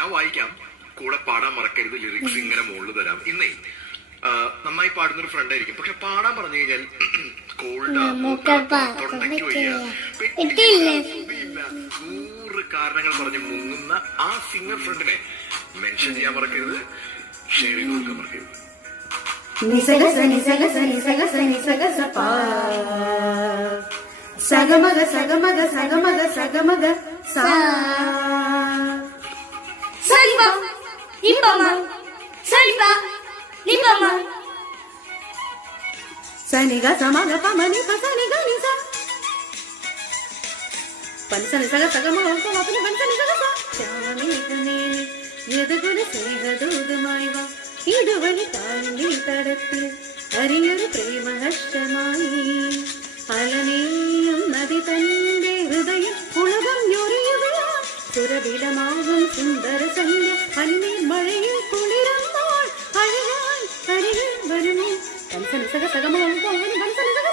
ഞാൻ വായിക്കാം, കൂടെ പാടാൻ മറക്കരുത്. ലിറിക്സ് ഇങ്ങനെ മുകളിൽ തരാം. ഇന്നേ നന്നായി പാടുന്ന ഒരു ഫ്രണ്ട് ആയിരിക്കും, പക്ഷെ പാടാൻ പറഞ്ഞു കഴിഞ്ഞാൽ കോൾഡ്, തൊണ്ടയ്ക്ക് വയ്യ, 100 കാരണങ്ങൾ പറഞ്ഞ് മുങ്ങുന്ന ആ സിംഗർ ഫ്രണ്ടിനെ മെൻഷൻ ചെയ്യാൻ മറക്കരുത്, ഷെയർ ചെയ്ത് കൊടുക്കാൻ മറക്കരുത്. സഗമഗ സഗമഗ സഗമഗ സഗമഗ സലിമ ഇപ്പമ സലിമ ഇപ്പമ സനിഗ സമഗ പമനി പസനിഗ നിസ പൻസനി സഗ സഗമഗ പമനി പൻസനി സഗ സ ശ്യാമമേഘമേനി യദഗുല സ്നേഹദൂതമായി വാ ഇടുവഴി താണ്ടി തടത്തിൽ അരിയൊരു പ്രേമഹർഷമായി അലനെയും നദി തന്റെ ഹൃദയം ഉലകം ഞൊറിയുകയാ സുരവിലമാകും സുന്ദര സന്ധ്യ അന്നി മഴയിൽ കുളിരുമ്പോൾ അഴകാൻ അരികിൽ വരുന്നു. പൻസനി സഗ സഗമ പൻസനി സഗ